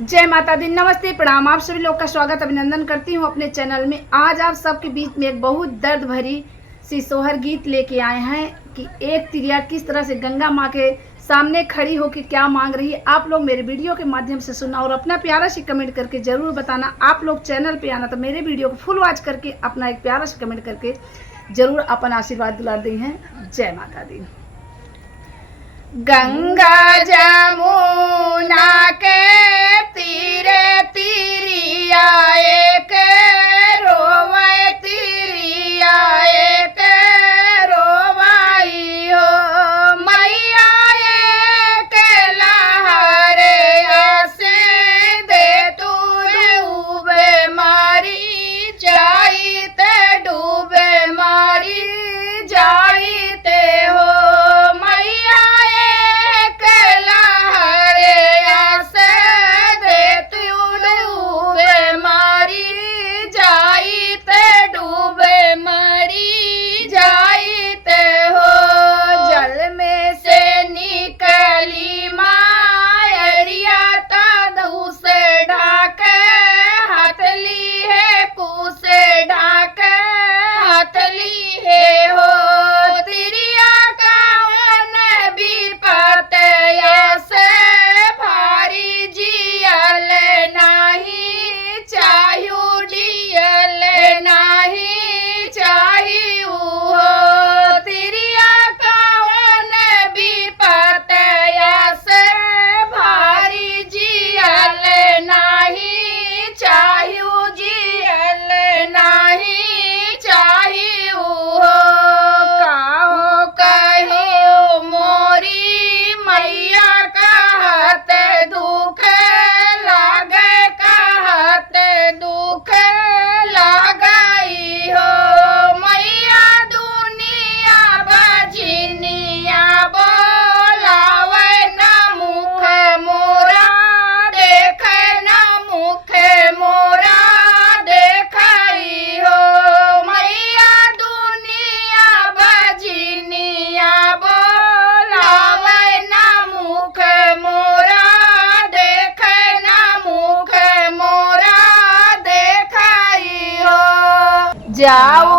जय माता दी, नमस्ते, प्रणाम। आप सभी लोग का स्वागत अभिनंदन करती हूँ अपने चैनल में। आज आप सबके बीच में एक बहुत दर्द भरी सी सोहर गीत लेके आए हैं कि एक तिरिया किस तरह से गंगा माँ के सामने खड़ी होकर क्या मांग रही है। आप लोग मेरे वीडियो के माध्यम से सुनना और अपना प्यारा सी कमेंट करके ज़रूर बताना। आप लोग चैनल पे आना तो मेरे वीडियो को फुल वॉच करके अपना एक प्यारा सा कमेंट करके ज़रूर अपना आशीर्वाद दिला दी हैं। जय माता दी। गंगा जमुना के तीरे तिरिया एक रोवे तिरिया एक रोवाई हो मैया एक लहरे आसे दे तू डूबे मारी जाईते डूबे मारी जाईते हो मैया एक लहरे आसे दे तू डूबे मारी जाईते डूबे मरी जाईते हो। जल में से निकली मायरिया तादू से ढाके हथली है कू से ढाके हथली है हो तिरिया कावन भी पतया से भारी जियल नाही चाहू जियल नाही चाहिए हो तिरिया कावन भी पतया से भारी जियल नाही चाहिए जियल नहीं चाहिए हो काहो कहो मोरी मैया कहत दुख लागे कहत दुख लगाई हो मैया दुनिया बजनिया बोलावे न मुख मोरा देख न मुख मोरा देखई हो मैया दुनिया बजनिया बोलावे न मुख मोरा देख न मुख मोरा देखई हो। जाओ